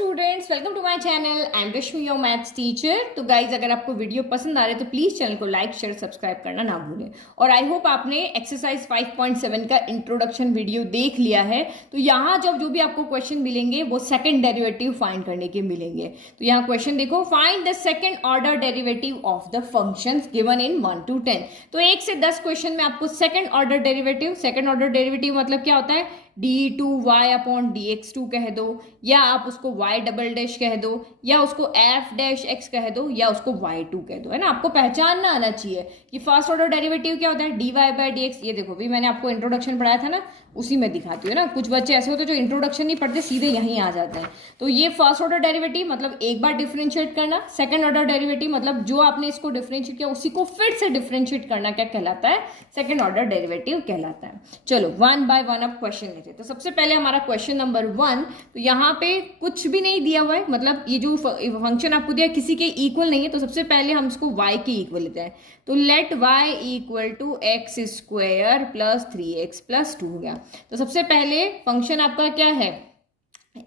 Students, welcome to my channel. I am Rashmi, your maths teacher. तो guys, अगर आपको video पसंद आ रहे तो प्लीज चैनल को लाइक शेयर सब्सक्राइब करना ना भूलें। और आई होप आपने एक्सरसाइज 5.7 का इंट्रोडक्शन वीडियो देख लिया है। तो यहाँ जब जो भी आपको क्वेश्चन मिलेंगे वो सेकंड डेरिवेटिव फाइंड करने के मिलेंगे। तो यहाँ क्वेश्चन देखो, find the second order derivative of the functions given in 1 to 10। तो 1 से 10 क्वेश्चन में आपको सेकंड ऑर्डर डेरिवेटिव मतलब क्या होता है, d2y अपॉन dx2 कह दो, या आप उसको y डबल डैश कह दो, या उसको f डैश x कह दो, या उसको y2 कह दो। है ना, आपको पहचानना आना चाहिए कि फर्स्ट ऑर्डर डेरिवेटिव क्या होता है, dy बाई dx। ये देखो भी मैंने आपको इंट्रोडक्शन पढ़ाया था ना, उसी में दिखाती हूँ ना। कुछ बच्चे ऐसे होते हैं जो इंट्रोडक्शन नहीं पढ़ते, सीधे यहीं आ जाते हैं। तो ये फर्स्ट ऑर्डर डेरिवेटिव मतलब एक बार डिफरेंशिएट करना, सेकंड ऑर्डर डेरिवेटिव मतलब जो आपने इसको डिफरेंशिएट किया उसी को फिर से डिफरेंशिएट करना, क्या कहलाता है, सेकंड ऑर्डर डेरिवेटिव कहलाता है। चलो वन बाय वन अब क्वेश्चन लेते हैं। तो सबसे पहले हमारा क्वेश्चन नंबर 1, तो यहाँ पे कुछ भी नहीं दिया हुआ है, मतलब ये जो फंक्शन आपको दिया किसी के इक्वल नहीं है। तो सबसे पहले हम इसको y के इक्वल लेते हैं। तो let y equal to x square plus 3x plus 2 हो गया। तो सबसे पहले फंक्शन आपका क्या है,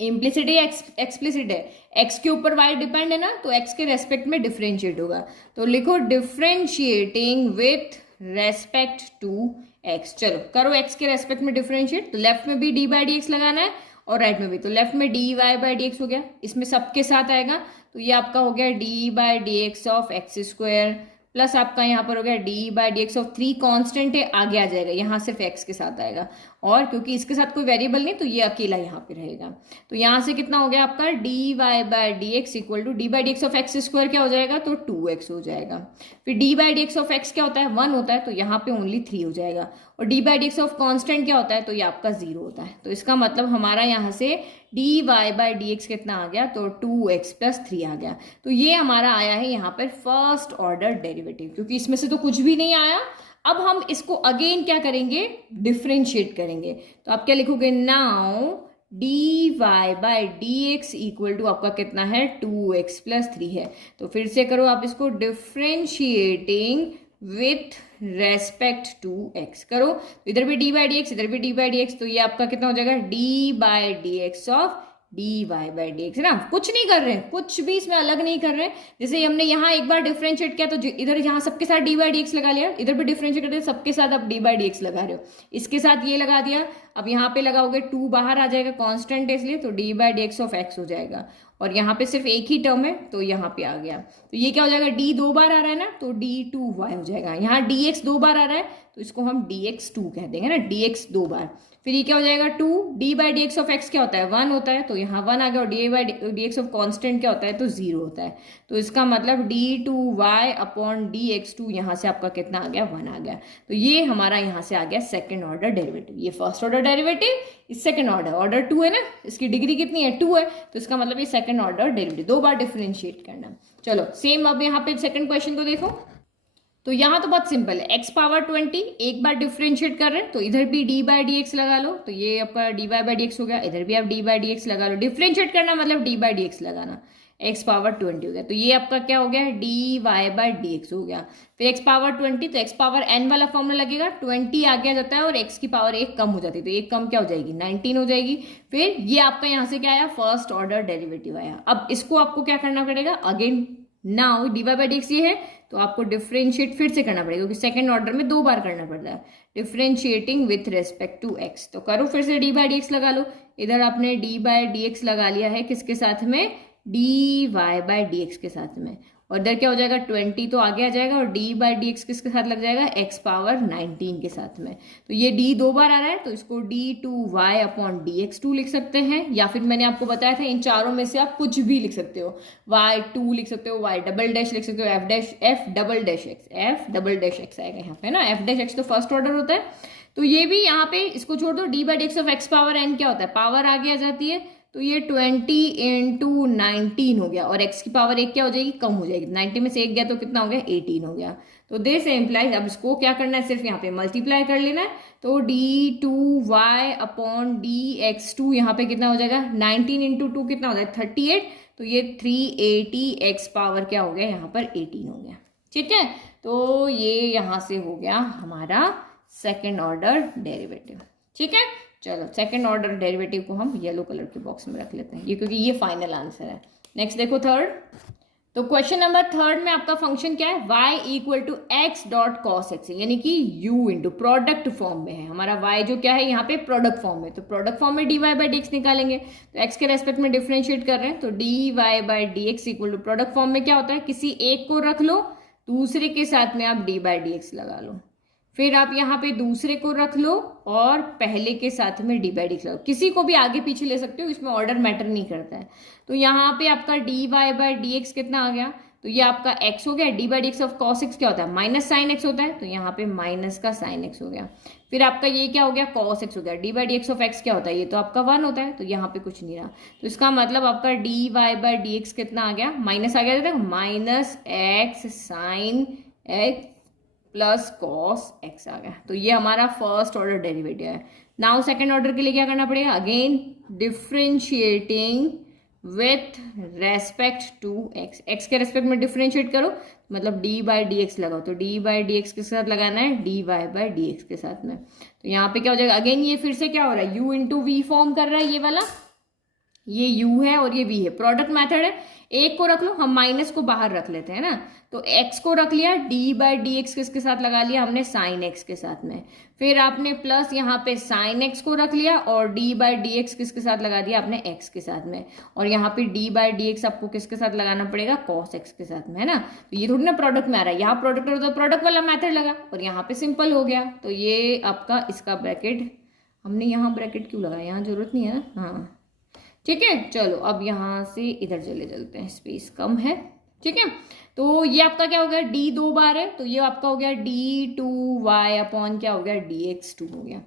इम्प्लिसिट है एक्सप्लिसिट है, x के ऊपर y डिपेंड है ना, तो x के रेस्पेक्ट में डिफरेंशिएट होगा। तो लिखो differentiating with respect to x। चलो करो x के रेस्पेक्ट में डिफरेंशिएट। तो लेफ्ट में भी d बाई डी एक्स लगाना है और राइट में भी। तो लेफ्ट में dy बाई डी एक्स हो गया, इसमें सबके साथ आएगा। तो ये आपका हो गया d by d x of x square plus आपका यहाँ पर हो गया d by d x of 3 constant है, आगे आ जाएगा, यहाँ सिर्फ x के साथ आएगा। और क्योंकि इसके साथ कोई वेरिएबल नहीं तो ये अकेला यहाँ पे रहेगा। तो यहाँ से कितना हो गया आपका dy by d x equal to d by d x of x square क्या हो जाएगा, तो 2x हो जाएगा। फिर d by d x of x क्या होता है, 1 होता है, तो यहाँ पे ओनली 3 हो जाएगा। और d by d x of constant क्या होता है, तो ये आपका 0 होता है। तो इसका मतलब हमारा यहाँ से dy बाई डी एक्स कितना आ गया, तो 2x प्लस 3 आ गया। तो ये हमारा आया है यहाँ पर फर्स्ट ऑर्डर डेरिवेटिव, क्योंकि इसमें से तो कुछ भी नहीं आया। अब हम इसको अगेन क्या करेंगे, डिफरेंशिएट करेंगे। तो आप क्या लिखोगे, now dy by d x equal to आपका कितना है, 2x प्लस 3 है। तो फिर से करो आप इसको, differentiating with respect to x करो। तो इधर भी d बाई डी एक्स, इधर भी d बाई डी एक्स, तो ये आपका कितना हो जाएगा, d by d x of dy by d x है ना। कुछ नहीं कर रहे हैं, कुछ भी इसमें अलग नहीं कर रहे हैं। जैसे हमने यहाँ एक बार डिफरेंशिएट किया तो इधर यहाँ सबके साथ dy बाई डी एक्स लगा लिया, इधर भी डिफरेंशिएट करते सबके साथ आप d बाई डी एक्स लगा रहे हो, इसके साथ ये लगा दिया। अब यहाँ पे लगाओगे 2 बाहर आ जाएगा, कांस्टेंट है इसलिए, तो d by d x of x हो जाएगा। और यहाँ पे सिर्फ एक ही टर्म है तो यहाँ पे आ गया। तो ये क्या हो जाएगा, d 2 बार आ रहा है ना, तो d2y हो जाएगा। यहाँ dx 2 बार आ रहा है तो इसको हम dx2 कह देंगे ना, dx 2 बार। फिर ये क्या हो जाएगा, 2 d by d x of x क्या होता है, 1 होता है, तो यहाँ 1 आ गया। और d by d x of constant क्या होता है, तो 0 होता है। तो इसका मतलब d2y अपॉन dx2 यहाँ से आपका कितना आ गया, 1 आ गया। तो ये हमारा यहाँ से आ गया सेकेंड ऑर्डर डेरिवेटिव। ये फर्स्ट ऑर्डर डेरिवेटिव, इस सेकंड ऑर्डर 2 है ना, इसकी डिग्री कितनी है, 2 है। तो इसका मतलब ये सेकंड ऑर्डर डेरिवेटिव, 2 बार डिफरेंशिएट करना। चलो सेम अब यहाँ पे सेकंड क्वेश्चन को देखो। तो यहाँ तो बहुत सिंपल है, x पावर 20 एक बार डिफरेंशिएट कर रहे हैं, तो इधर भी d बाई डी एक्स लगा लो, तो ये आपका dy बाई डी एक्स हो गया। इधर भी आप d बाई डी एक्स लगा लो, डिफरेंशिएट करना मतलब d बाई डी एक्स लगाना, x पावर 20 हो गया। तो ये आपका क्या हो गया, dy बाई डी एक्स हो गया। फिर x पावर 20, तो x पावर n वाला फॉर्मूला लगेगा, 20 आगे आ जाता है और x की पावर 1 कम हो जाती है, तो 1 कम क्या हो जाएगी, 19 हो जाएगी। फिर ये आपका यहाँ से क्या आया, फर्स्ट ऑर्डर डेरिवेटिव आया। अब इसको आपको क्या करना पड़ेगा, again now dy by d x ये है तो आपको डिफरेंशिएट फिर से करना पड़ेगा, क्योंकि सेकंड ऑर्डर में 2 बार करना पड़ता है, differentiating with respect to x। तो करो फिर से d बाई डी एक्स लगा लो। इधर आपने d बाई डी एक्स लगा लिया है, किसके साथ में, dy बाई डी एक्स के साथ में। और इधर क्या हो जाएगा, 20 तो आगे आ जाएगा, और d बाई डी एक्स किसके साथ लग जाएगा, x पावर 19 के साथ में। तो ये d 2 बार आ रहा है, तो इसको d2y अपॉन dx2 लिख सकते हैं, या फिर मैंने आपको बताया था इन चारों में से आप कुछ भी लिख सकते हो, y2 लिख सकते हो, y डबल डैश लिख सकते हो, f डबल डैश x आएगा यहाँ पे ना। f डैश x तो फर्स्ट ऑर्डर होता है। तो ये भी यहाँ पे इसको छोड़ दो, d by d x of x power n क्या होता है, पावर आगे आ जाती है, तो ये 20 इंटू 19 हो गया। और x की पावर 1 क्या हो जाएगी, कम हो जाएगी, 90 में से 1 गया तो कितना हो गया, 18 हो गया। तो दिस इम्प्लाइज, अब इसको क्या करना है, सिर्फ यहाँ पे मल्टीप्लाई कर लेना है। तो d2y अपॉन dx2 यहाँ पे कितना हो जाएगा, 19 इंटू 2 कितना हो जाएगा, 38। तो ये 380 x पावर क्या हो गया, यहाँ पर 18 हो गया। ठीक है, तो ये यहाँ से हो गया हमारा सेकेंड ऑर्डर डेरिवेटिव। ठीक है, चलो सेकंड ऑर्डर डेरिवेटिव को हम येलो कलर के बॉक्स में रख लेते हैं, ये क्योंकि ये फाइनल आंसर है। नेक्स्ट देखो थर्ड। तो क्वेश्चन नंबर थर्ड में आपका फंक्शन क्या है, y equal to x dot cos x, यानी कि u इंटू प्रोडक्ट फॉर्म में है हमारा y, जो क्या है यहाँ पे प्रोडक्ट फॉर्म में, तो प्रोडक्ट फॉर्म में dy बाई डी एक्स निकालेंगे, तो x के रेस्पेक्ट में डिफरेंशिएट कर रहे हैं, तो dy by d x equal to product form में क्या होता है, किसी एक को रख लो, दूसरे के साथ में आप d बाई डी एक्स लगा लो, फिर आप यहाँ पे दूसरे को रख लो और पहले के साथ में डी बाई डी एक्स लगाओ, किसी को भी आगे पीछे ले सकते हो, इसमें ऑर्डर मैटर नहीं करता है। तो यहाँ पे आपका d y by d x कितना आ गया, तो ये आपका x हो गया, d by d x of cos x क्या होता है, माइनस साइन एक्स होता है, तो यहाँ पे माइनस का साइन एक्स हो गया। फिर आपका ये क्या हो गया, कॉस एक्स हो गया, d by d x of x क्या होता है, ये तो आपका 1 होता है, तो यहाँ पे कुछ नहीं रहा, तो इसका मतलब आपका d y by d x कितना आ गया, माइनस आ गया था, minus x sine x plus cos x आ गया। तो ये हमारा फर्स्ट ऑर्डर डेरिवेटिव है। नाउ सेकंड ऑर्डर के लिए क्या करना पड़ेगा, again differentiating with respect to x, x के रेस्पेक्ट में डिफ्रेंशिएट करो, मतलब डी बाई डी एक्स लगाओ, तो डी बाई डी एक्स के साथ लगाना है d y by d x के साथ में, तो यहाँ पे क्या हो जाएगा, अगेन ये फिर से क्या हो रहा है, u इंटू वी फॉर्म कर रहा है, ये वाला ये u है और ये v है, प्रोडक्ट मेथड है, एक को रख लो, हम माइनस को बाहर रख लेते हैं ना, तो x को रख लिया, d बाई डी एक्स किसके साथ लगा लिया हमने, साइन x के साथ में, फिर आपने प्लस यहाँ पे साइन x को रख लिया और d बाई डी एक्स किसके साथ लगा दिया आपने, x के साथ में, और यहाँ पे d बाई डी एक्स आपको किसके साथ लगाना पड़ेगा, cos x के साथ में, है ना। तो ये थोड़ी ना प्रोडक्ट में आ रहा है, यहाँ प्रोडक्ट तो प्रोडक्ट वाला मैथड लगा और यहाँ पे सिंपल हो गया, तो ये आपका इसका ब्रैकेट, हमने यहाँ ब्रैकेट क्यों लगाया, यहाँ जरूरत नहीं है ना, हाँ ठीक है। चलो अब यहाँ से इधर चलते हैं, स्पेस कम है, ठीक है। तो ये आपका क्या हो गया, d 2 बार है, तो ये आपका हो गया d2y अपॉन क्या हो गया, dx2 हो गया।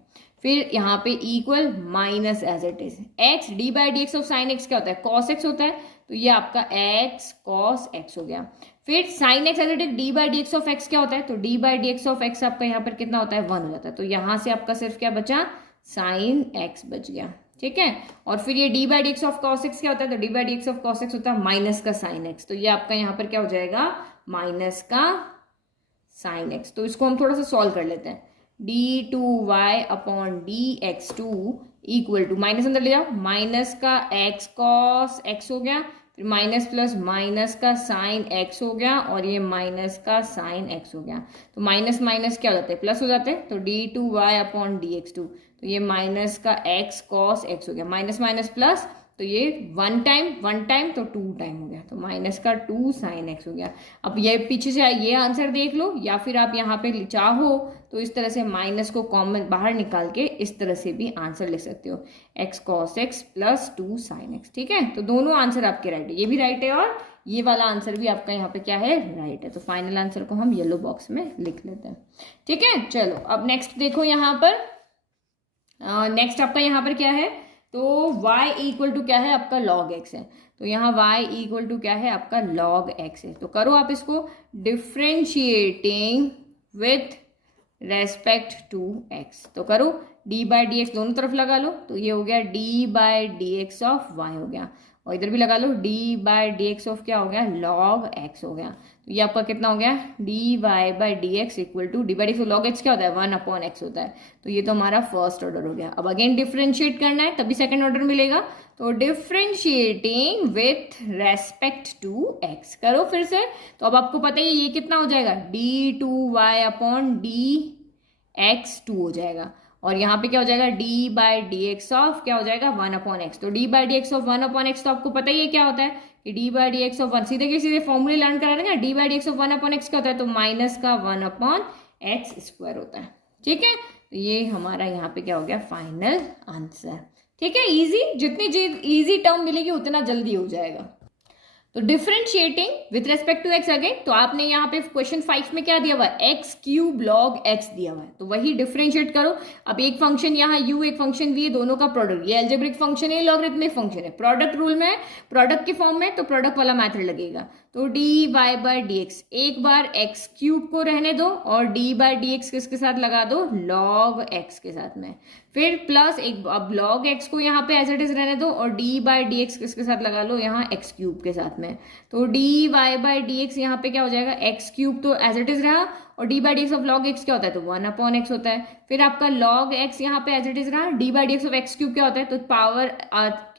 फिर यहाँ पे equal minus as it is x, d by d x of sine x क्या होता है, cos x होता है, तो ये आपका x cos x हो गया। फिर sine x as it is d by d x of x क्या होता है, तो d by d x of x आपका यहाँ पर कितना होता है, 1 हो जाता है, तो यहाँ से आपका सिर्फ क्या बचा, साइन x बच गया, ठीक है। और फिर ये d by d x of cos x क्या होता है, तो d by d x of cos x होता है माइनस का साइन एक्स, तो ये आपका यहाँ पर क्या हो जाएगा, माइनस का साइन एक्स। तो इसको हम थोड़ा सा सॉल्व कर लेते हैं, d2y upon dx2 equal to, minus अंदर ले जाओ, माइनस का x कॉस एक्स हो गया, फिर माइनस प्लस माइनस का साइन एक्स हो गया, और ये माइनस का साइन एक्स हो गया, तो माइनस माइनस क्या हो जाते हैं, प्लस हो जाते हैं, तो d2y अपॉन dx2, तो ये माइनस का x कॉस एक्स हो गया, माइनस माइनस प्लस, तो ये 1 टाइम तो 2 टाइम हो गया, तो माइनस का 2 साइन एक्स हो गया। अब ये पीछे से ये आंसर देख लो, या फिर आप यहाँ पे चाहो तो इस तरह से माइनस को कॉमन बाहर निकाल के इस तरह से भी आंसर लिख सकते हो, x cos x plus 2 sine x, ठीक है। तो दोनों आंसर आपके राइट है, ये भी राइट है और ये वाला आंसर भी आपका यहाँ पे क्या है, राइट है। तो फाइनल आंसर को हम येलो बॉक्स में लिख लेते हैं, ठीक है। चलो अब नेक्स्ट देखो, यहाँ पर नेक्स्ट आपका यहाँ पर क्या है, तो y इक्वल टू क्या है आपका log x है, तो यहाँ y इक्वल टू क्या है आपका log x है। तो करो आप इसको differentiating with respect to x, तो करो d बाई डी एक्स दोनों तरफ लगा लो, तो ये हो गया d by d x of y हो गया, और इधर भी लगा लो d by d x of क्या हो गया, log x हो गया, तो ये आपका कितना हो गया, dy by d x equal to d by d x log x क्या होता है, 1 अपॉन x होता है, तो ये तो हमारा फर्स्ट ऑर्डर हो गया। अब अगेन डिफ्रेंशिएट करना है तभी सेकंड ऑर्डर मिलेगा, तो differentiating with respect to x करो फिर से, तो अब आपको पता है ये कितना हो जाएगा, d2y अपॉन dx2 हो जाएगा, और यहाँ पे क्या हो जाएगा, d by d x of क्या हो जाएगा, 1 अपॉन एक्स, तो d by d x of 1 upon x, तो आपको पता ही है क्या होता है कि d by d x of 1, सीधे के सीधे फॉर्मूले लर्न करा देंगे, d by d x of 1 upon x क्या होता है, तो माइनस का 1 अपॉन एक्स स्क्वायर होता है, ठीक है। तो ये हमारा यहाँ पे क्या हो गया, फाइनल आंसर, ठीक है। इजी, जितनी इजी टर्म मिलेगी उतना जल्दी हो जाएगा। तो differentiating with respect to x again, तो आपने यहाँ पे क्वेश्चन 5 में क्या दिया हुआ है, एक्स क्यूब लॉग एक्स दिया हुआ है, तो वही डिफरेंशिएट करो। अब एक फंक्शन यहाँ u, एक फंक्शन v, दोनों का प्रोडक्ट, ये एल्जेब्रिक फंक्शन है, लॉगरिथमिक फंक्शन है, प्रोडक्ट रूल में प्रोडक्ट के फॉर्म में, तो प्रोडक्ट वाला मेथड लगेगा, तो d y by d x, एक बार एक्स क्यूब को रहने दो और डी बाई डी एक्स किसके साथ लगा दो, लॉग एक्स के साथ में, फिर प्लस एक, अब लॉग एक्स को यहाँ पे एज इट इज रहने दो और डी बाई डी एक्स किसके साथ लगा लो, यहाँ एक्स क्यूब के साथ में, तो d y by d x यहाँ पे क्या हो जाएगा, एक्स क्यूब तो एज इट इज रहा और d by d x of log x क्या होता है, तो 1/x होता है। फिर आपका log x यहाँ पे एज इट इज रहा, D by d x of x cube क्या होता है, तो पावर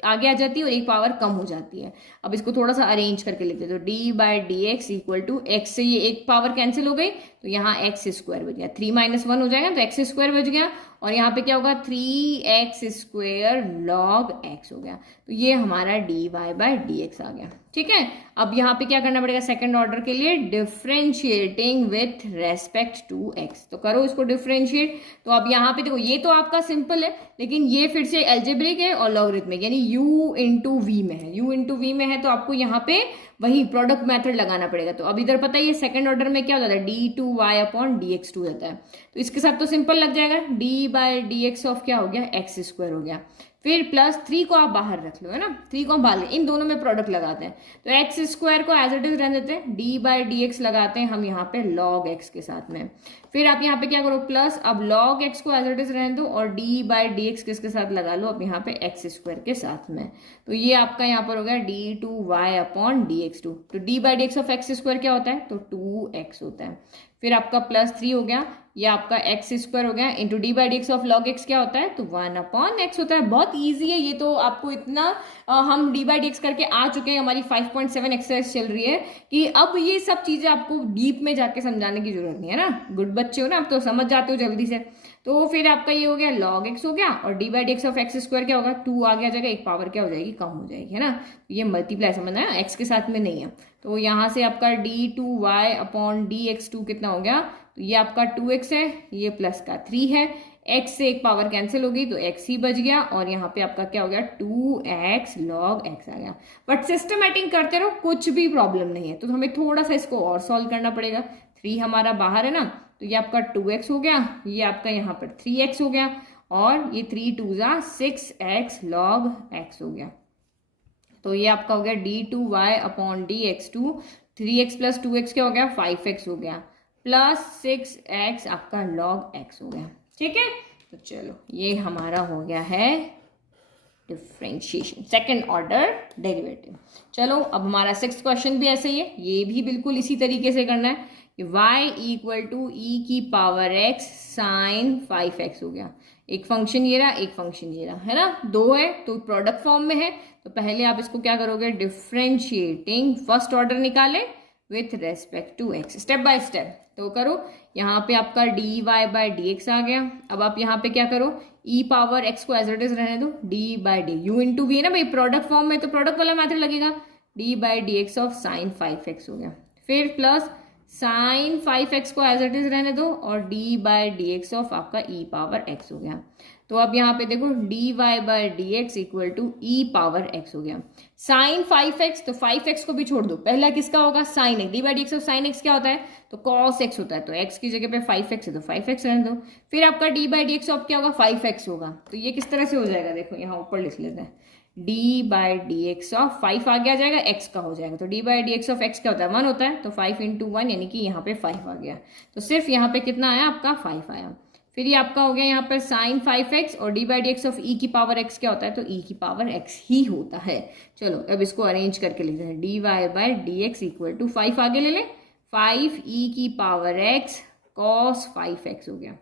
आगे आ जाती है और एक पावर कम हो जाती है। अब इसको थोड़ा सा अरेंज करके लिखते हैं, तो d by d x equal to x से ये एक पावर कैंसिल हो गई, तो यहाँ एक्स स्क्वायर बच गया, 3 - 1 हो जाएगा, तो एक्स स्क्वायर बच गया। और यहाँ पे क्या होगा, 3x स्क्वायर log x हो गया। तो ये हमारा d y by d x आ गया। ठीक है, अब यहाँ पे क्या करना पड़ेगा सेकंड ऑर्डर के लिए, differentiating with respect to x। तो करो इसको डिफ्रेंशिएट। तो अब यहाँ पे देखो, ये तो आपका सिंपल है, लेकिन ये फिर से एल्जेब्रिक है और लॉगरिथमिक, यानी u इंटू वी में है। u इंटू वी में है तो आपको यहाँ पे वही प्रोडक्ट मेथड लगाना पड़ेगा। तो अब इधर पता है ये सेकंड ऑर्डर में क्या होता है, d2y अपॉन dx2 होता है। तो इसके साथ तो सिंपल लग जाएगा, d by d x of क्या हो गया, एक्स स्क्वायर हो गया। फिर प्लस 3 को आप बाहर रख लो, है ना, 3 को हम बाहर, इन दोनों में प्रोडक्ट लगाते हैं। तो एक्स स्क्वायर को एज इट इज रहने देते हैं, डी बाई डी एक्स लगाते हैं हम यहाँ पे log x के साथ में। फिर आप यहाँ पे क्या करो, प्लस अब log x को एज इट इज रहने दो और डी बाई डी एक्स किसके साथ लगा लो, अब यहाँ पे एक्स स्क्वायर के साथ में। तो ये आपका यहाँ पर हो गया d2y अपॉन dx2। तो d by d x of x square क्या होता है, तो 2x होता है। फिर आपका प्लस 3 हो गया, ये आपका एक्स स्क्वायर हो गया, into D by d x of log x क्या होता है, तो 1/x होता है। बहुत इजी है ये तो, आपको इतना हम डी बाई डी एक्स करके आ चुके हैं, हमारी 5.7 एक्सरसाइज चल रही है, कि अब ये सब चीजें आपको डीप में जाके समझाने की जरूरत नहीं है ना। गुड बच्चे हो ना, आप तो समझ जाते हो जल्दी से। तो फिर आपका ये हो गया log x हो गया, और d by d x of x square क्या होगा, 2 आगे आ जाएगा, एक पावर क्या हो जाएगी, कम हो जाएगी, है ना। ये मल्टीप्लाई समझना है, x के साथ में नहीं है। तो यहाँ से आपका d2y अपॉन dx2 कितना हो गया, तो ये आपका 2x है, ये प्लस का 3 है, x से एक पावर कैंसिल होगी तो x ही बच गया, और यहाँ पे आपका क्या हो गया, 2x log x आ गया। बट सिस्टमैटिक करते रहो, कुछ भी प्रॉब्लम नहीं है। तो हमें थोड़ा सा इसको और सॉल्व करना पड़ेगा। 3 हमारा बाहर है ना, तो ये आपका 2x हो गया, ये आपका यहाँ पर 3x हो गया, और ये 3 2 जा 6x log x हो गया। तो ये आपका हो गया d2y upon dx2, 3x plus 2x क्या हो गया, 5x हो गया, प्लस 6x आपका log x हो गया। ठीक है, तो चलो ये हमारा हो गया है डिफ्रेंशिएशन, सेकंड ऑर्डर डेरिवेटिव। चलो अब हमारा 6th क्वेश्चन भी ऐसे ही है, ये भी बिल्कुल इसी तरीके से करना है कि y इक्वल टू ई की पावर x साइन 5x हो गया। एक फंक्शन ये रहा, एक फंक्शन ये रहा, है ना, 2 है तो प्रोडक्ट फॉर्म में है। तो पहले आप इसको क्या करोगे, डिफ्रेंशिएटिंग फर्स्ट ऑर्डर निकाले with respect to x, step by step. तो करो, यहाँ पे आपका d y by d x आ गया। अब आप यहाँ पे क्या करो, ई पावर एक्स को एज इट इज रहने दो, d by d, u into v है ना भाई, प्रोडक्ट फॉर्म में तो प्रोडक्ट वाला मेथड लगेगा, D by d x of sign 5x हो गया। फिर प्लस साइन 5x को एज इट इज रहने दो, और d by d x of आपका ई पावर x हो गया। तो अब यहाँ पे देखो d y by d x equal to e power x हो गया। साइन 5x, तो 5x को भी छोड़ दो, पहला किसका होगा, sine x, d by d x of sine x क्या होता है, तो cos x होता है, तो x की जगह पे 5x है तो 5x रहने दो। फिर आपका D by d x of क्या होगा, 5x होगा। तो ये किस तरह से हो जाएगा, देखो यहाँ ऊपर लिख लेते हैं, D by d x of 5 आगे आ जाएगा, x का हो जाएगा। तो d by d x of x क्या होता है, 1 होता है, तो 5 इंटू 1 यानी कि यहाँ पे 5 आ गया। तो सिर्फ यहाँ पे कितना आया आपका, 5 आया। फिर ये आपका हो गया यहाँ पर साइन 5x, और d by d x of e की पावर x क्या होता है, तो ई की पावर x ही होता है। चलो अब इसको अरेंज करके लिखते हैं, d y by d x equal to 5 आगे ले लें, 5 ई की पावर x cos 5x हो गया।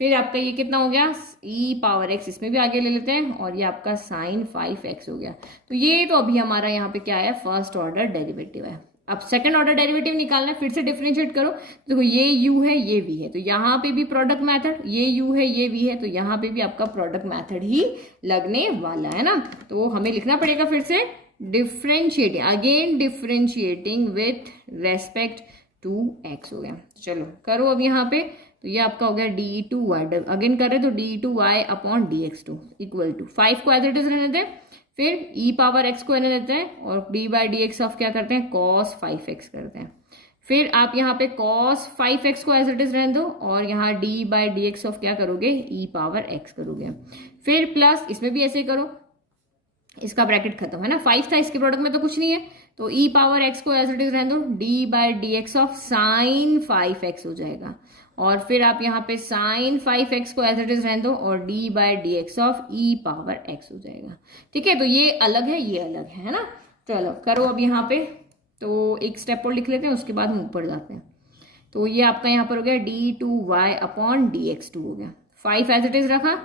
फिर आपका ये कितना हो गया, ई पावर x, इसमें भी आगे ले लेते हैं, और ये आपका साइन 5x हो गया। तो ये तो अभी हमारा यहाँ पे क्या है, फर्स्ट ऑर्डर डेरिवेटिव है। अब सेकंड ऑर्डर डेरिवेटिव निकालना है, फिर से डिफरेंशिएट करो। देखो ये u है, ये v है, तो यहाँ पे भी प्रोडक्ट मेथड, ये u है, ये v है, तो यहाँ पे भी आपका प्रोडक्ट मेथड ही लगने वाला है ना। तो हमें लिखना पड़ेगा फिर से differentiating, again differentiating with respect to x हो गया। चलो करो अब यहाँ पे, तो ये आपका हो गया d2y, अगेन कर रहे तो d2y upon dx2 equal to 5 को एज इट इज रहने दें, फिर e पावर x को रहने देते हैं, और d by d x of क्या करते हैं, cos 5x करते हैं। फिर आप यहाँ पे cos 5x को एज इट इज रहने दो, और यहाँ d by d x of क्या करोगे, e पावर x करोगे। फिर प्लस इसमें भी ऐसे करो, इसका ब्रैकेट खत्म है ना, 5 था, इसके प्रोडक्ट में तो कुछ नहीं है, तो e पावर x को एज इट इज रहने दो, d by d x of sign 5x हो जाएगा। और फिर आप यहाँ पे साइन 5x को एज इट इज रहने दो, और d by d x of e power x हो जाएगा। ठीक है, तो ये अलग है, ये अलग है ना। चलो करो अब यहाँ पे, तो एक स्टेप और लिख लेते हैं, उसके बाद हम ऊपर जाते हैं। तो ये आपका यहाँ पर हो गया d2y अपॉन dx2 हो गया। 5 एज इट इज रखा,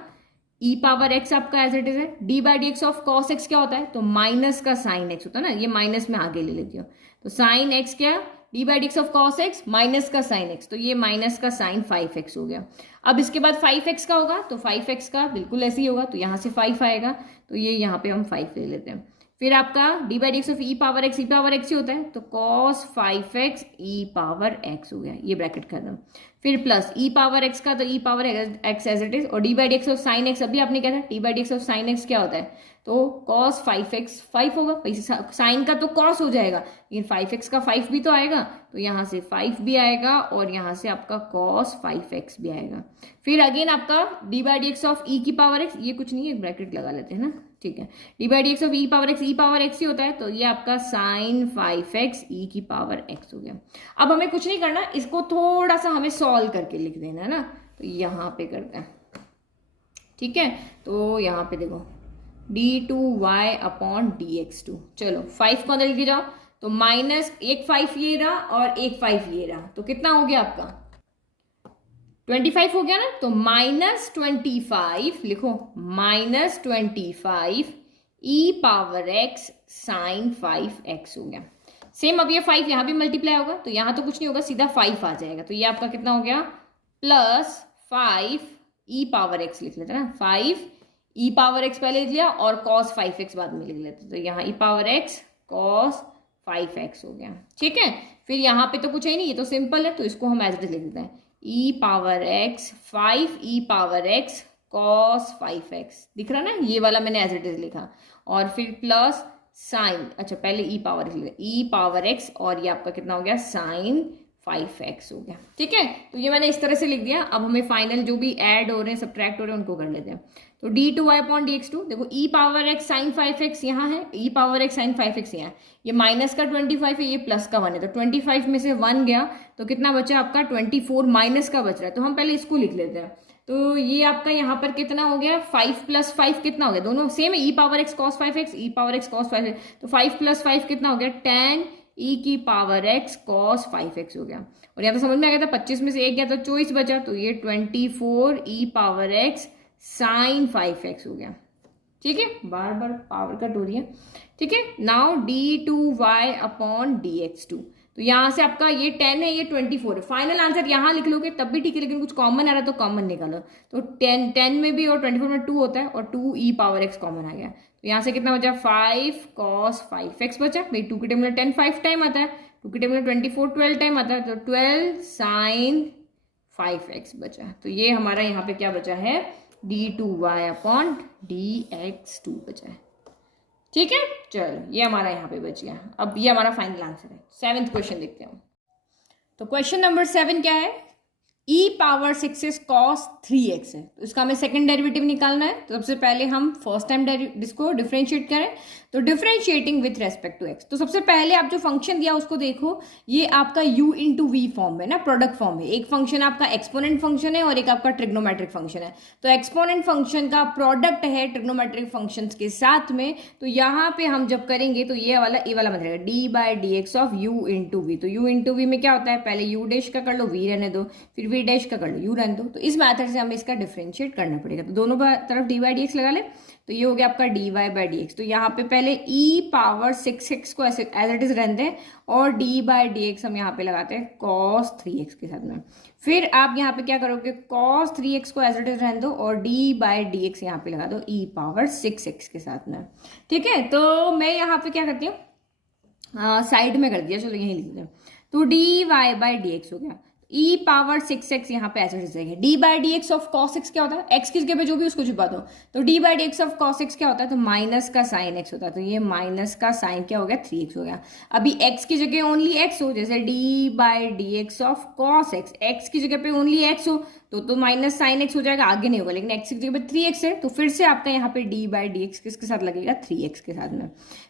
e पावर x आपका एज इट इज है। d by d x of cos x क्या होता है, तो माइनस का साइन x होता है ना, ये माइनस में आगे ले लेती हूँ, तो साइन x क्या, d by d x of cos x minus का साइन x, तो ये माइनस का साइन 5x हो गया। अब इसके बाद 5x का होगा, तो 5x का बिल्कुल ऐसे ही होगा, तो यहाँ से 5 आएगा, तो ये यहाँ पे हम 5 ले लेते हैं। फिर आपका d by d x of e power x ही होता है, तो cos 5x e power x हो गया, ये ब्रैकेट खत्म। फिर प्लस e पावर x का, तो e power x as it is, और d by d x of sine x, अभी आपने क्या था, d by d x of sine x क्या होता है, तो cos 5x 5 होगा, साइन का तो cos हो जाएगा, लेकिन 5x का 5 भी तो आएगा, तो यहाँ से 5 भी आएगा और यहाँ से आपका cos 5x भी आएगा। फिर अगेन आपका d by d x of e की पावर x, ये कुछ नहीं है, ब्रैकेट लगा लेते हैं ना, ठीक है, d by d x of e power x ही होता है, तो ये आपका साइन 5x e की पावर x हो गया। अब हमें कुछ नहीं करना, इसको थोड़ा सा हमें सॉल्व करके लिख देना है ना, तो यहाँ पे करते हैं, ठीक है। तो यहाँ पे देखो d2y अपॉन dx2, चलो 5 को अंदर लेके जाओ, तो माइनस एक 5 ये रहा और एक 5 ये रहा, तो कितना हो गया आपका 25 हो गया ना, तो -25 लिखो, -25 e power x sign 5x हो गया। सेम अब ये 5 यहाँ भी मल्टीप्लाई होगा, तो यहाँ तो कुछ नहीं होगा, सीधा 5 आ जाएगा, तो ये आपका कितना हो गया +5 e पावर x लिख लेते हैं ना, 5 e पावर x पहले लिख लिया और cos 5x बाद में लिख लेते, तो यहाँ e power x cos 5x हो गया, ठीक है। फिर यहाँ पे तो कुछ है नहीं, ये तो सिंपल है, तो इसको हम एज इट इज लिख देते हैं, e power x 5 e power x cos 5x, दिख रहा ना, ये वाला मैंने एज इट इज लिखा, और फिर प्लस साइन, अच्छा पहले e पावर x लिखा, e पावर x और ये आपका कितना हो गया साइन 5x हो गया, ठीक है। तो ये मैंने इस तरह से लिख दिया। अब हमें फाइनल जो भी ऐड हो रहे हैं, सब्ट्रैक्ट हो रहे हैं, उनको कर लेते हैं। तो d2y अपॉन dx2, देखो e power x sign 5x यहाँ है, e power x sign 5x यहाँ है, ये माइनस का 25 है, ये प्लस का 1 है, तो 25 में से 1 गया, तो कितना बचा आपका 24 माइनस का बच रहा है, तो हम पहले इसको लिख लेते हैं। तो ये आपका यहाँ पर कितना हो गया 5 + 5 कितना हो गया, दोनों सेम है, e power x cos 5x e power x cos 5x, तो 5 + 5 कितना हो गया 10 e की पावर x cos 5x हो गया। और यहाँ तो समझ में आ गया था, 25 में से 1 गया तो 24 बचा, तो ये 24 e power x sign 5x हो गया, ठीक है। बार बार पावर कट हो रही है, ठीक है। नाउ d2y अपॉन dx2, तो यहाँ से आपका ये 10 है, ये 24 है, फाइनल आंसर यहाँ लिख लोगे तब भी ठीक है, लेकिन कुछ कॉमन आ रहा है तो कॉमन निकालो, तो 10 में भी और 24 में 2 होता है, और 2 e पावर x कॉमन आ गया, तो यहाँ से कितना बचा 5 cos 5x बचा, भाई 2 के टेबल में 10 5 टाइम आता है, 2 के टेबल में 24 12 टाइम आता है, तो 12 साइन 5x बचा। तो ये हमारा यहाँ पे क्या बचा है d2y अपॉन dx2 बचा है, ठीक है। चलो ये हमारा यहाँ पे बच गया। अब ये हमारा फाइनल आंसर है। 7th क्वेश्चन देखते हैं। तो क्वेश्चन नंबर 7 क्या है, e power 6x cos 3x है, तो इसका हमें सेकंड डेरिवेटिव निकालना है। तो सबसे पहले हम फर्स्ट टाइम इसको डिफरेंशिएट करें, तो differentiating with respect to x, तो सबसे पहले आप जो फंक्शन दिया उसको देखो, ये आपका u इंटू वी फॉर्म में ना, प्रोडक्ट फॉर्म में, एक फंक्शन आपका एक्सपोनेंट फंक्शन है और एक आपका ट्रिग्नोमेट्रिक फंक्शन है। तो एक्सपोनेंट फंक्शन का प्रोडक्ट है ट्रिग्नोमेट्रिक फंक्शन के साथ में, तो यहाँ पे हम जब करेंगे तो ये वाला बन जाएगा d by d x of u into v. तो u इंटू वी में क्या होता है, पहले u डैश का कर लो, v रहने दो, फिर v डैश का कर लो, u रहने दो। तो इस मैथड से हमें इसका डिफरेंशिएट करना पड़ेगा, तो दोनों तरफ d बाई डी एक्स लगा ले, तो ये हो गया आपका dy बाई डी एक्स। तो यहाँ पे पहले e पावर 6x को ऐसे एज इट इज रहते हैं, और d बाई डी एक्स हम यहाँ पे लगाते हैं cos 3x के साथ में। फिर आप यहाँ पे क्या करोगे, cos 3x को एज इट इज रहने दो, और d बाई डी एक्स यहाँ पे लगा दो e पावर 6x के साथ में, ठीक है। तो मैं यहाँ पे क्या करती हूँ, साइड में कर दिया, चलो यहीं लिख दें, तो dy बाई डी एक्स हो गया, e पावर 6x यहाँ पे ऐसे जाएगा। d by d x of cos x क्या होता है, x की जगह पे जो भी उसको छुपा दो, तो d by d x of cos x क्या होता है, तो माइनस का साइन x होता है, तो ये माइनस का साइन क्या हो गया 3x हो गया। अभी x की जगह ओनली x हो, जैसे d by d x of cos x, x की जगह पे ओनली x हो तो माइनस साइन x हो जाएगा, आगे नहीं होगा, लेकिन x की जगह पे 3x है, तो फिर से आपका यहाँ पे d बाई डी एक्स किसके साथ लगेगा 3x के साथ में।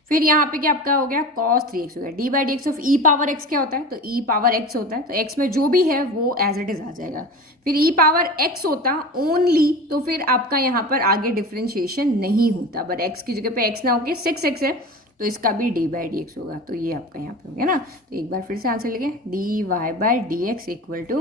फिर यहाँ पे क्या आपका हो गया cos 3x हो गया। d by d x of e power x क्या होता है, तो e पावर x होता है, तो x में जो भी है वो एज इट इज आ जाएगा। फिर e पावर x होता ओनली, तो फिर आपका यहाँ पर आगे डिफ्रेंशिएशन नहीं होता, बट x की जगह पे x ना होके 6x है, तो इसका भी डी बाई डी एक्स होगा। तो ये आपका यहाँ पे हो गया ना। तो एक बार फिर से आंसर लिखे, d y by d x equal to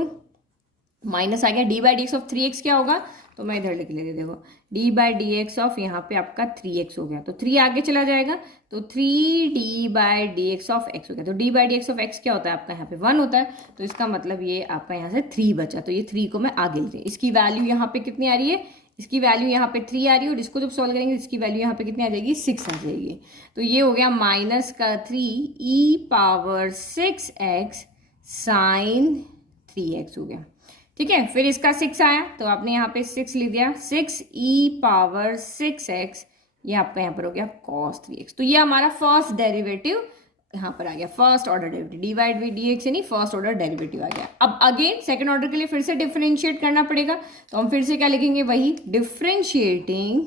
minus आ गया d by d x of 3x क्या होगा, तो मैं इधर लिख लेती, देखो d by d x of यहाँ पे आपका 3x हो गया, तो 3 आगे चला जाएगा, तो 3 D by d x of x हो गया। तो d by d x of x क्या होता है आपका यहाँ पे 1 होता है, तो इसका मतलब ये आपका यहाँ से 3 बचा, तो ये 3 को मैं आगे लिख, इसकी वैल्यू यहाँ पे कितनी आ रही है, इसकी वैल्यू यहाँ पे 3 आ रही है, और इसको जब सॉल्व करेंगे इसकी वैल्यू यहाँ पे कितनी आ जाएगी, 6 आ जाएगी। तो ये हो गया माइनस का 3 ई पावर 6x साइन 3x हो गया। ठीक है, फिर इसका 6 आया तो आपने यहाँ पे 6 लिख दिया, 6 ई पावर 6x, ये आपका यहाँ पर हो गया cos 3x। तो ये हमारा फर्स्ट डेरिवेटिव यहाँ पर आ गया, first order derivative, divide by d x यानी फर्स्ट ऑर्डर डेरिवेटिव आ गया। अब अगेन सेकंड ऑर्डर के लिए फिर से डिफरेंशिएट करना पड़ेगा, तो हम फिर से क्या लिखेंगे, वही differentiating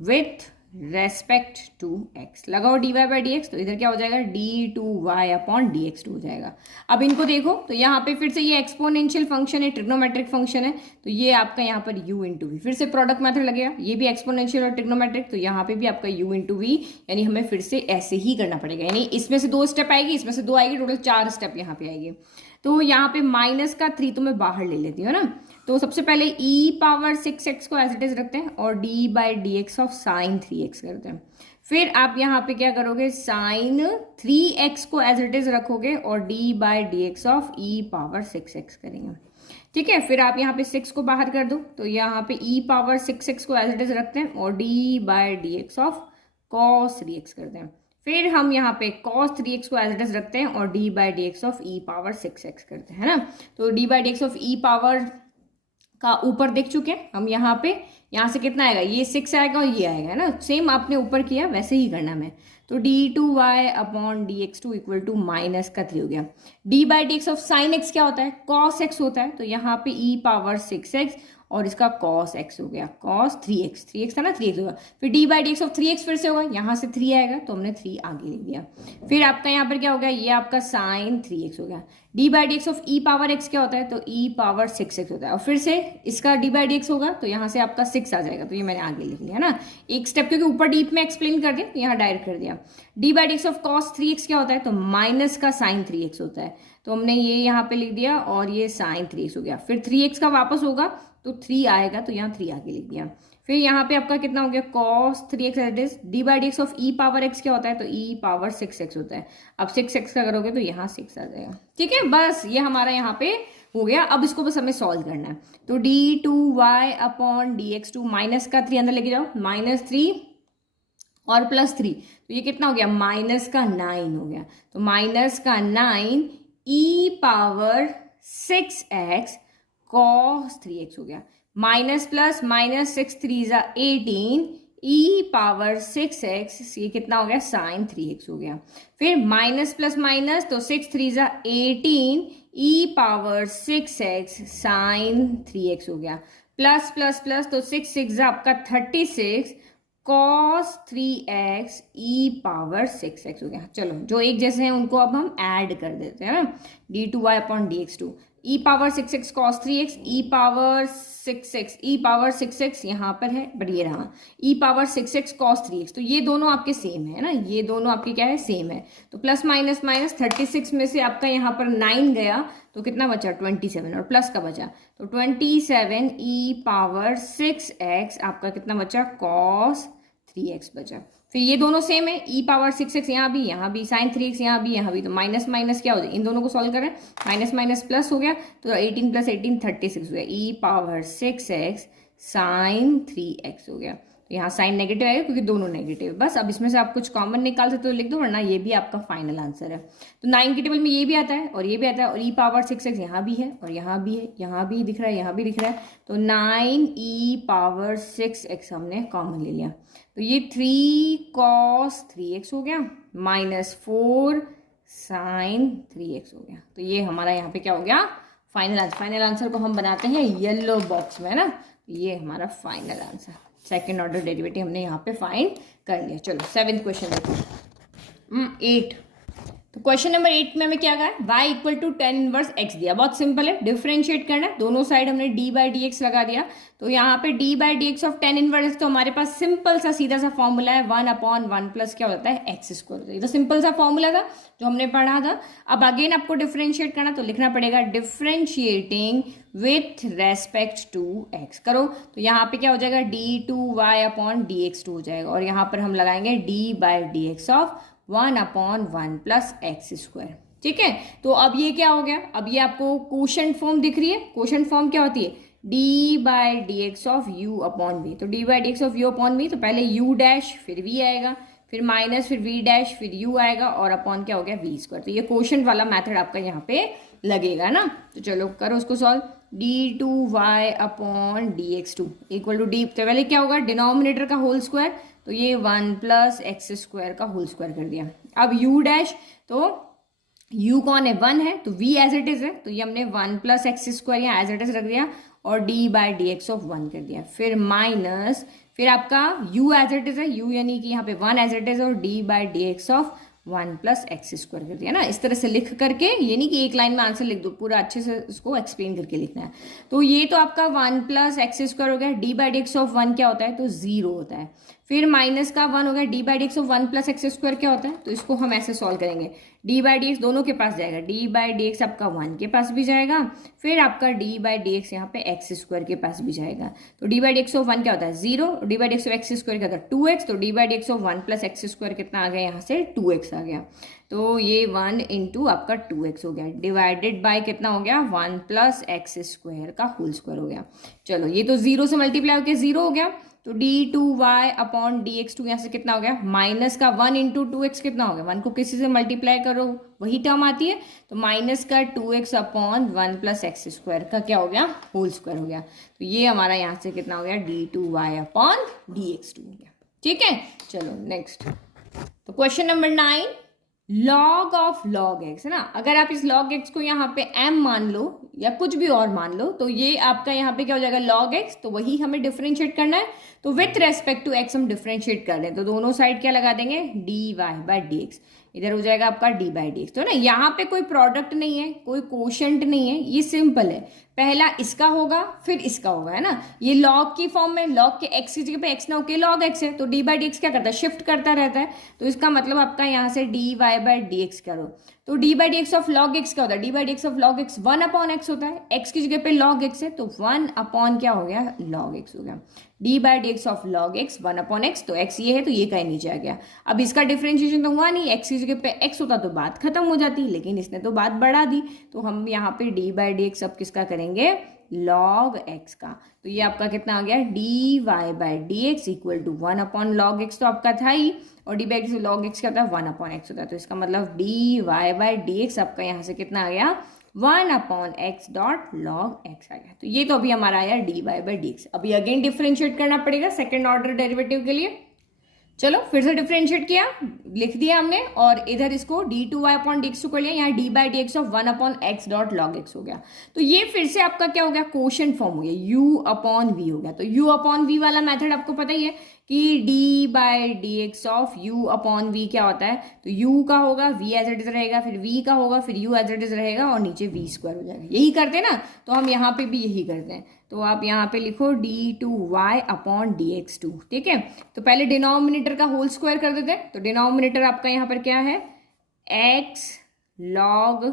with respect to x, लगाओ d y by d x, तो इधर क्या हो जाएगा, d two y upon d x two हो जाएगा। अब इनको देखो तो यहाँ पे फिर से ये एक्सपोनेंशियल फंक्शन है, ट्रिग्नोमेट्रिक फंक्शन है, तो ये आपका यहाँ पर u इंटू वी, फिर से प्रोडक्ट मेथड लगेगा, ये भी एक्सपोनेंशियल और ट्रिग्नोमेट्रिक, तो यहाँ पे भी आपका u इंटू वी, यानी हमें फिर से ऐसे ही करना पड़ेगा, यानी इसमें से 2 स्टेप आएगी, इसमें से 2 आएगी, टोटल 4 स्टेप यहाँ पे आएगी। तो यहाँ पे माइनस का 3 तो मैं बाहर ले लेती हूँ ना, तो सबसे पहले ई पावर 6x को एज इट इज रखते हैं और d by d x of sign 3x करते हैं। फिर आप यहाँ पे क्या करोगे, साइन 3x को एज इट इज रखोगे और d by d x of e power 6x करेंगे। ठीक है, फिर आप यहाँ पे 6 को बाहर कर दो, तो यहाँ पे ई पावर 6x को एज इट इज रखते हैं और d by d x of cos 3x करते हैं। फिर हम यहाँ पे cos 3x को एज इट इज रखते हैं और d by d x of e power 6x करते हैं, है ना। तो d by d x of e power का ऊपर देख चुके हैं हम, यहाँ पे यहाँ से कितना आएगा, ये 6 आएगा और ये आएगा, है ना, सेम आपने ऊपर किया वैसे ही करना है। तो d two y upon d x two equal to minus का 3 हो गया। D by d x of sine x क्या होता है, कॉस एक्स होता है, तो यहाँ पे ई पावर 6x और इसका cos x हो गया, cos 3x था ना, 3x होगा। फिर d by d x of 3x फिर से होगा, यहाँ से 3 आएगा तो हमने 3 आगे लिख दिया। फिर आपका यहाँ पर क्या हो गया, ये आपका sin 3x हो गया। d by d x of e power x क्या होता है, तो e पावर 6x होता है, और फिर से इसका d बाई डी एक्स होगा तो यहाँ से आपका 6 आ जाएगा, तो ये मैंने आगे लिख लिया ना, एक स्टेप क्योंकि ऊपर डीप में एक्सप्लेन कर दिया तो यहाँ डायरेक्ट कर दिया। d by d x of cos 3x क्या होता है, तो माइनस का sin 3x होता है, तो हमने ये यहाँ पे लिख दिया और ये sin 3x हो गया। फिर 3x का वापस होगा तो 3 आएगा, तो यहाँ 3 आगे लिख दिया। फिर यहाँ पे आपका कितना हो गया, cos 3x at is d by d x of e power x क्या होता है, तो e पावर 6x होता है। अब 6x का करोगे तो यहाँ 6 आ जाएगा। ठीक है, बस ये हमारा यहाँ पे हो गया। अब इसको बस हमें सॉल्व करना है, तो d two y upon d x two, minus का 3 अंदर लेके जाओ, -3 और +3, तो ये कितना हो गया, -9 हो गया। तो -9 e power 6x cos 3x हो गया, minus plus minus 6 3 18 e power 6x, ये कितना हो गया, sin 3x हो गया। फिर माइनस प्लस माइनस, तो 6 3 18 e power 6x sin 3x हो गया, प्लस प्लस प्लस, तो 6 6 आपका 36 cos 3x e power 6x हो गया। चलो जो एक जैसे हैं उनको अब हम ऐड कर देते हैं ना, d two y upon d x two, e power 6x cos 3x, e power 6x यहाँ पर है, बट ये रहा e power 6x cos 3x, तो ये दोनों आपके सेम है ना, ये दोनों आपके क्या है, सेम है। तो प्लस माइनस माइनस 36 में से आपका यहाँ पर 9 गया तो कितना बचा, 27, और प्लस का बचा, तो 27 e पावर 6x आपका कितना बचा, cos 3x बचा। फिर ये दोनों सेम है, e पावर 6x यहाँ भी sin 3x यहाँ भी, तो माइनस माइनस क्या हो जाए, इन दोनों को सॉल्व करें, माइनस माइनस प्लस हो गया, तो 18 + 18 36 हो गया, e power 6x sin 3x हो गया। तो यहाँ साइन नेगेटिव आएगा क्योंकि दोनों नेगेटिव। बस अब इसमें से आप कुछ कॉमन निकाल सकते हो लिख दो, वरना ये भी आपका फाइनल आंसर है। तो 9 की टेबल में ये भी आता है और ये भी आता है, और e पावर 6x यहाँ भी है और यहाँ भी है, यहाँ भी दिख रहा है, यहाँ भी दिख रहा है, तो 9 e पावर 6x हमने कॉमन ले लिया, तो ये 3 cos 3x हो गया, -4 sin 3x हो गया। तो ये हमारा यहाँ पे क्या हो गया, फाइनल आंसर। फाइनल आंसर को हम बनाते हैं येलो बॉक्स में, है ना, ये हमारा final answer, second order derivative हमने यहाँ पे फाइंड कर लिया। चलो 7th क्वेश्चन देखो, 8। तो क्वेश्चन नंबर 8 में हमें क्या कहा है, y equal to tan inverse x दिया, बहुत सिंपल है, डिफरेंशिएट करना है, दोनों साइड हमने d बाई डी एक्स लगा दिया। तो यहाँ पे d by d x of tan inverse, तो हमारे पास सिंपल सा सीधा सा फॉर्मूला है 1/1 प्लस क्या होता है एक्स स्क्वायर। ये तो सिंपल सा फॉर्मूला था जो हमने पढ़ा था। अब अगेन आपको डिफरेंशिएट करना, तो लिखना पड़ेगा differentiating with respect to x. करो तो यहाँ पे क्या हो जाएगा, d2y/dx2 हो जाएगा, और यहाँ पर हम लगाएंगे d by d x of 1/1 plus x square. ठीक है, तो अब ये क्या हो गया, अब ये आपको कोशेंट फॉर्म दिख रही है। कोशेंट फॉर्म क्या होती है, d by d x of u upon v। तो d by d x of u upon v, तो पहले u डैश फिर v आएगा, फिर माइनस फिर v डैश फिर u आएगा, और अपॉन क्या हो गया v स्क्वायर। तो ये कोशेंट वाला मेथड आपका यहाँ पे लगेगा ना। तो चलो करो उसको solve, d2y/dx2 equal to D, तो पहले क्या होगा, डिनोमिनेटर का होल स्क्वायर, तो ये 1 प्लस एक्स स्क्वायर का होल स्क्वायर कर दिया। अब u डैश, तो u कौन है, 1 है, तो v एज इट इज है, तो ये हमने 1 प्लस एक्स स्क्वायर यहाँ एज इट इज रख दिया, और d by d x of 1 कर दिया। फिर माइनस, फिर आपका u एज इट इज है, u यानी कि यहाँ पे 1 एज इट इज, और d by d x of 1 plus x square कर दिया ना। इस तरह से लिख करके, ये नहीं कि एक लाइन में आंसर लिख दो, पूरा अच्छे से इसको एक्सप्लेन करके लिखना है। तो ये तो आपका 1 प्लस एक्स स्क्वायर हो गया, d by d x of 1 क्या होता है, तो 0 होता है। फिर माइनस का 1 हो गया, d by d x of 1 plus x square क्या होता है, तो इसको हम ऐसे सॉल्व करेंगे, d बाई डी एक्स दोनों के पास जाएगा, d बाई डी एक्स आपका 1 के पास भी जाएगा, फिर आपका d बाई डी एक्स यहाँ पे एक्स स्क्वायर के पास भी जाएगा। तो d by d x of 1 क्या होता है 0, d by d x of x square क्या होता है 2x, तो d by d x of 1 plus x square कितना आ गया, यहाँ से 2x आ गया। तो ये 1 इंटू आपका 2x हो गया, डिवाइडेड बाय कितना हो गया, 1 प्लस एक्स स्क्वायर का होल स्क्वायर हो गया। चलो ये तो 0 से मल्टीप्लाई होकर 0 हो गया, तो d2y/dx2 यहाँ से कितना हो गया, माइनस का 1 इंटू 2x कितना हो गया, 1 को किसी से मल्टीप्लाई करो वही टर्म आती है, तो माइनस का 2x/1 प्लस एक्स स्क्वायर का क्या हो गया, होल स्क्वायर हो गया। तो ये हमारा यहाँ से कितना हो गया, d2y/dx2 हो गया। ठीक है, चलो नेक्स्ट। तो question number 9, log of log x है ना। अगर आप इस लॉग एक्स को यहाँ पे m मान लो या कुछ भी और मान लो, तो ये आपका यहाँ पे क्या हो जाएगा, लॉग एक्स, तो वही हमें डिफरेंशिएट करना है। तो विथ रेस्पेक्ट टू एक्स हम डिफरेंशिएट कर रहे हैं, तो दोनों साइड क्या लगा देंगे, d y by d x, इधर हो जाएगा आपका डी बाई डी एक्स। तो ना यहाँ पे कोई प्रोडक्ट नहीं है, कोई कोशेंट नहीं है, ये सिंपल है, पहला इसका होगा फिर इसका होगा, है ना। ये लॉग की फॉर्म में, लॉग के एक्स की जगह पे एक्स ना होके लॉग एक्स है, तो डी बाई डी एक्स क्या करता है, शिफ्ट करता रहता है। तो इसका मतलब आपका यहाँ से d y by d x करो, तो d by d x of log x क्या होता है, d by d x of log x 1/x होता है, एक्स की जगह पे लॉग एक्स है, तो 1 क्या हो गया, लॉग एक्स हो गया। D by d x of log x 1/x, तो एक्स ये है तो ये कहीं नीचे आ गया। अब इसका डिफरेंशिएशन तो हुआ नहीं, एक्स की जगह पे एक्स होता तो बात खत्म हो जाती, लेकिन इसने तो बात बढ़ा दी, तो हम यहाँ पे डी बाई डी एक्स अब किसका करेंगे, लॉग एक्स का। तो ये आपका कितना आ गया, d y by d x equal to 1/log x तो आपका था ही, और d by x log x क्या होता है 1/x होता है, तो इसका मतलब d y by d x आपका यहाँ से कितना आ गया, 1/x डॉट लॉग एक्स आ गया। तो ये तो अभी हमारा आया d y by d x. अभी अगेन डिफरेंशिएट करना पड़ेगा सेकेंड ऑर्डर डेरिवेटिव के लिए। चलो फिर से डिफरेंशिएट किया, लिख दिया हमने, और इधर इसको d2y/dx2 कर लिया, यहाँ d by d x of 1/x dot log x हो गया। तो ये फिर से आपका क्या हो गया, कोशेंट फॉर्म हो गया, u/v हो गया। तो u/v वाला मेथड आपको पता ही है कि d by d x of u/v क्या होता है, तो u का होगा v एज इट इज रहेगा, फिर v का होगा, फिर u एज इट इज रहेगा, और नीचे v स्क्वायर हो जाएगा। यही करते हैं ना, तो हम यहाँ पे भी यही करते हैं। तो आप यहाँ पे लिखो d2y/dx2, ठीक है। तो पहले डिनोमिनेटर का होल स्क्वायर कर देते हैं, तो डिनोमिनेटर आपका यहाँ पर क्या है, x log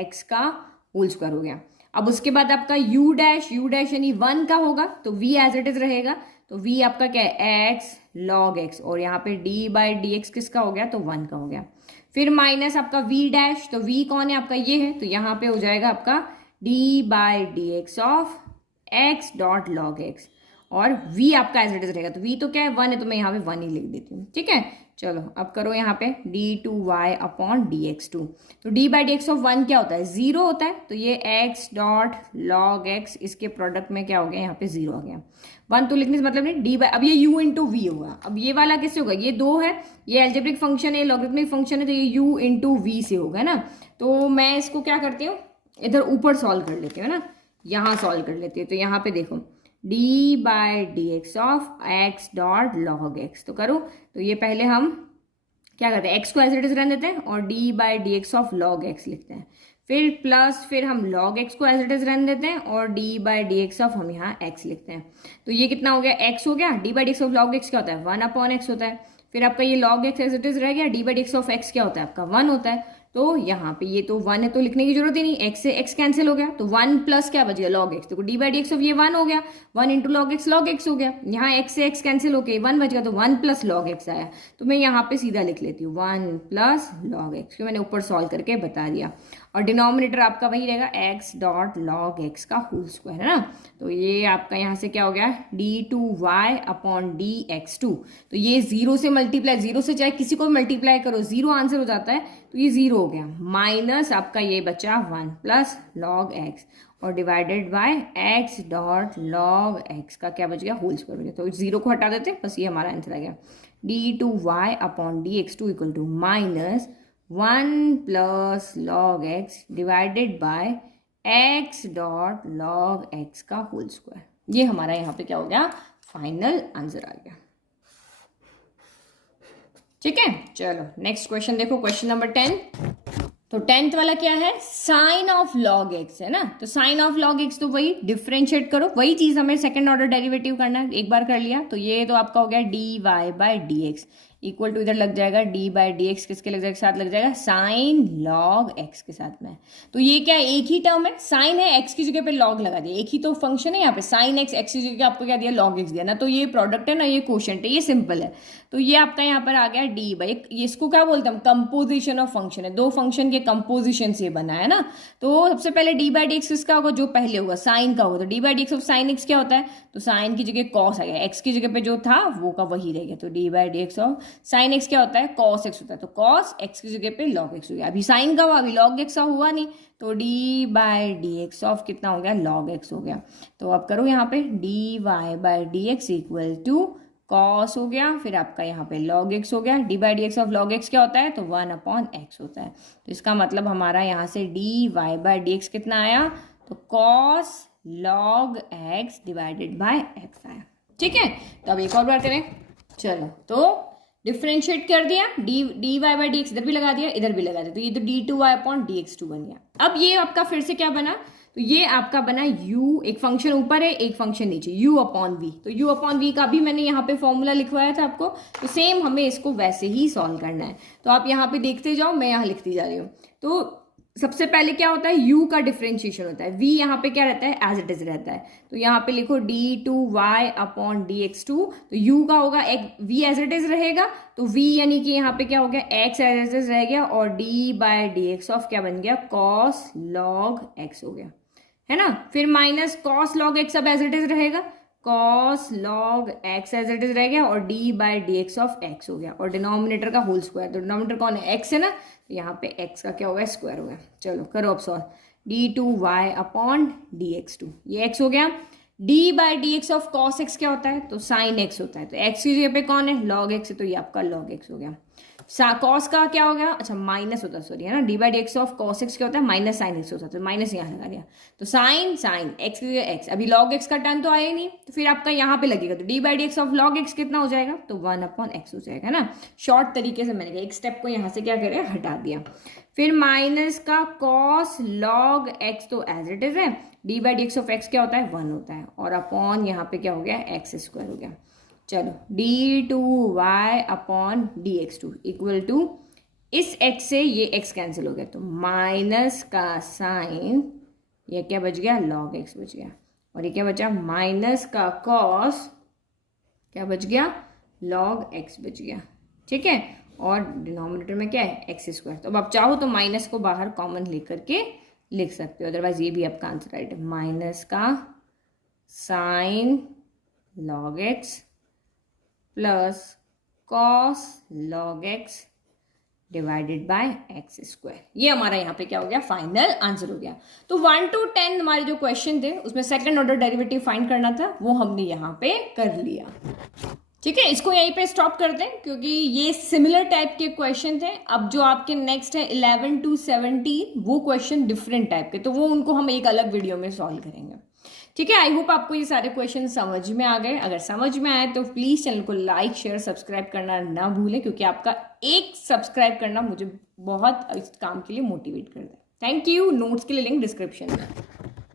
x का होल स्क्वायर हो गया। अब उसके बाद आपका u डैश यानी 1 का होगा, तो v एज इट इज रहेगा, तो v आपका क्या है, x log x, और यहाँ पे d बाई डी एक्स किसका हो गया, तो 1 का हो गया। फिर माइनस आपका v डैश, तो v कौन है आपका, ये है, तो यहाँ पे हो जाएगा आपका d by d x of x dot log x, और v आपका एज इट इज रहेगा, तो v तो क्या है 1 है, तो मैं यहाँ पे 1 ही लिख देती हूँ। ठीक है, चलो अब करो यहाँ पे d2y/dx2, तो d by d x of 1 क्या होता है, 0 होता है, तो ये x डॉट लॉग x, इसके प्रोडक्ट में क्या हो गया, यहाँ पे 0 आ गया। 1 तो लिखने से मतलब नहीं, d बाई, अब ये u इंटू वी होगा। अब ये वाला किससे होगा, ये 2 है, ये एल्जेब्रिक फंक्शन है, लॉगरिथमिक फंक्शन है, तो ये u इंटू वी से होगा ना। तो मैं इसको क्या करती हूँ, इधर ऊपर सॉल्व कर लेती हूँ ना, यहाँ सॉल्व कर लेती है। तो यहाँ पे देखो d by d x of x dot log x, तो करो, तो ये पहले हम क्या करते हैं, एक्स को एज इट इज रहने देते हैं और d by d x of log x लिखते हैं, फिर प्लस फिर हम लॉग एक्स को एज इट इज रहने देते हैं और d by d x of हम यहाँ एक्स लिखते हैं। तो ये कितना हो गया, एक्स हो गया, d by d x of log x क्या होता है, 1/x होता है, फिर आपका ये log x as it is रह गया, d by d x of x क्या होता है आपका 1 होता है। तो यहाँ पे ये तो 1 है तो लिखने की जरूरत ही नहीं, एक्स से एक्स कैंसिल हो गया, तो 1 प्लस क्या बच गया लॉग एक्स, तो d by d x of ये 1 हो गया, 1 इंटू लॉग एक्स हो गया, यहाँ एक्स से एक्स कैंसिल होके 1 बच गया, तो 1 प्लस लॉग एक्स आया। तो मैं यहाँ पे सीधा लिख लेती हूँ 1 प्लस लॉग एक्स, क्योंकि मैंने ऊपर सॉल्व करके बता दिया, और डिनोमिनेटर आपका वही रहेगा एक्स डॉट लॉग एक्स का होल स्क्वायर, है ना। तो ये आपका यहाँ से क्या हो गया, d2y अपॉन dx2, तो ये 0 से मल्टीप्लाई, 0 से चाहे किसी को मल्टीप्लाई करो 0 आंसर हो जाता है, तो ये 0 हो गया, माइनस आपका ये बचा 1 प्लस लॉग एक्स और divided by x dot log x का क्या बच गया, होल स्क्वायर बच गया। तो 0 को हटा देते हैं, बस ये हमारा आंसर आ गया, d2y upon dx2 equal to minus 1 plus log x divided by x dot log x का होल स्क्वायर। ये हमारा यहाँ पे क्या हो गया, फाइनल आंसर आ गया। ठीक है, चलो नेक्स्ट क्वेश्चन देखो, क्वेश्चन नंबर 10। तो 10th वाला क्या है, साइन ऑफ लॉग एक्स, है ना। तो साइन ऑफ लॉग एक्स तो वही डिफरेंशिएट करो, वही चीज हमें सेकंड ऑर्डर डेरिवेटिव करना है, एक बार कर लिया, तो ये तो आपका हो गया d y by d x equal to इधर लग जाएगा डी बाई डी एक्स, किसके लग जाएगा, साथ लग जाएगा साइन लॉग एक्स के साथ में। तो ये क्या है, एक ही टर्म है, साइन है, एक्स की जगह पे लॉग लगा दिया, एक ही तो फंक्शन है यहाँ पे, साइन एक्स, एक्स की जगह आपको क्या दिया, लॉग एक्स दिया ना, तो ये प्रोडक्ट है ना, ये क्वोशिएंट है, ये सिंपल है। तो ये आपका यहाँ पर आ गया डी बाई, इसको क्या बोलते हैं हम, कंपोजिशन ऑफ फंक्शन है, दो फंक्शन के कंपोजिशन से बना है ना। तो सबसे पहले डी बाई डी एक्स किसका होगा, जो पहले होगा साइन का होगा, तो d by d x of sine x क्या होता है, तो साइन की जगह कॉस आ गया, एक्स की जगह पे जो था वो का वही रह गया, तो d by d x of sine x क्या होता है, कॉस एक्स होता है, तो कॉस एक्स की जगह पे लॉग एक्स हो गया, अभी साइन का हुआ, अभी लॉग एक्स का हुआ नहीं, तो d by d x of कितना हो गया, लॉग एक्स हो गया। तो अब करो यहाँ पे d y by d x equal to cos हो गया, फिर आपका यहाँ पे लॉग एक्स हो गया, d by d x of log x क्या होता है, तो 1/x होता है। तो इसका मतलब हमारा यहाँ से d y by d x कितना आया, तो cos log x divided by x आया। ठीक है, तो अब एक और बार करें, चलो तो डिफ्रेंशिएट कर दिया, d y by d x इधर भी लगा दिया, इधर भी लगा दिया, तो ये तो d two y upon d x two बन गया। अब ये आपका फिर से क्या बना, तो ये आपका बना u, एक फंक्शन ऊपर है एक फंक्शन नीचे, u अपॉन वी, तो u अपॉन वी का भी मैंने यहाँ पे फॉर्मूला लिखवाया था आपको, तो सेम हमें इसको वैसे ही सॉल्व करना है। तो आप यहाँ पे देखते जाओ, मैं यहाँ लिखती जा रही हूँ। तो सबसे पहले क्या होता है, u का डिफरेंशिएशन होता है, v यहाँ पे क्या रहता है, एज इट इज रहता है, तो यहाँ पे लिखो d2y अपॉन dx2, तो u का होगा एक v एज इट इज रहेगा, तो v यानी कि यहाँ पे क्या हो गया, x एज इट इज रह गया, और d by d x of क्या बन गया, cos log x हो गया, है ना। फिर माइनस cos log x अब एज इट इज रहेगा, cos log x as it is रह गया, और d by d x of x हो गया, और डिनोमिनेटर का होल स्क्वायर, तो डिनोमिनेटर कौन है, x है ना, तो यहाँ पे x का क्या होगा, स्क्वायर हो गया। चलो करो अब सॉल्व, d2y अपॉन dx2, ये x हो गया, d by d x of cos x क्या होता है, तो sin x होता है, तो x की जगह पे कौन है, log x है, तो ये आपका log x हो गया। कॉस का क्या हो गया, अच्छा माइनस होता है, सॉरी है ना, D by d x of cos x क्या होता है, माइनस साइन एक्स होता है, तो माइनस यहाँ लगा दिया, तो साइन एक्स की जगह एक्स, अभी लॉग एक्स का टर्न तो आया ही नहीं, तो फिर आपका यहाँ पे लगेगा, तो d by d x of log x कितना हो जाएगा, तो 1/x हो जाएगा ना। शॉर्ट तरीके से मैंने एक स्टेप को यहाँ से क्या करें, हटा दिया। फिर माइनस का कॉस लॉग एक्स, तो एज इट इज है, d by d x of x क्या होता है, 1 होता है, और अपॉन यहाँ पे क्या हो गया, एक्स स्क्वायर हो गया। चलो d2y upon dx2 equal to, इस x से ये x कैंसिल हो गया, तो माइनस का साइन, ये क्या बच गया, log x बच गया, और ये क्या बचा, माइनस का cos क्या बच गया, log x बच गया। ठीक है, और डिनोमिनेटर में क्या है, एक्स स्क्वायर, तो अब आप चाहो तो माइनस को बाहर कॉमन लेकर के लिख सकते हो, अदरवाइज ये भी आपका आंसर राइट है, माइनस का sine log x plus cos log x divided by x square, ये हमारा यहाँ पे क्या हो गया, फाइनल आंसर हो गया। तो 1 to 10 हमारे जो क्वेश्चन थे उसमें सेकंड ऑर्डर डेरिवेटिव फाइंड करना था, वो हमने यहाँ पे कर लिया। ठीक है, इसको यहीं पे स्टॉप करते हैं क्योंकि ये सिमिलर टाइप के क्वेश्चन थे। अब जो आपके नेक्स्ट है 11 to 17 वो क्वेश्चन डिफरेंट टाइप के, तो वो उनको हम एक अलग वीडियो में सॉल्व करेंगे। ठीक है, आई होप आपको ये सारे क्वेश्चन समझ में आ गए। अगर समझ में आए तो प्लीज़ चैनल को लाइक शेयर सब्सक्राइब करना ना भूलें, क्योंकि आपका एक सब्सक्राइब करना मुझे बहुत इस काम के लिए मोटिवेट करता है। Thank you. नोट्स के लिए लिंक डिस्क्रिप्शन में।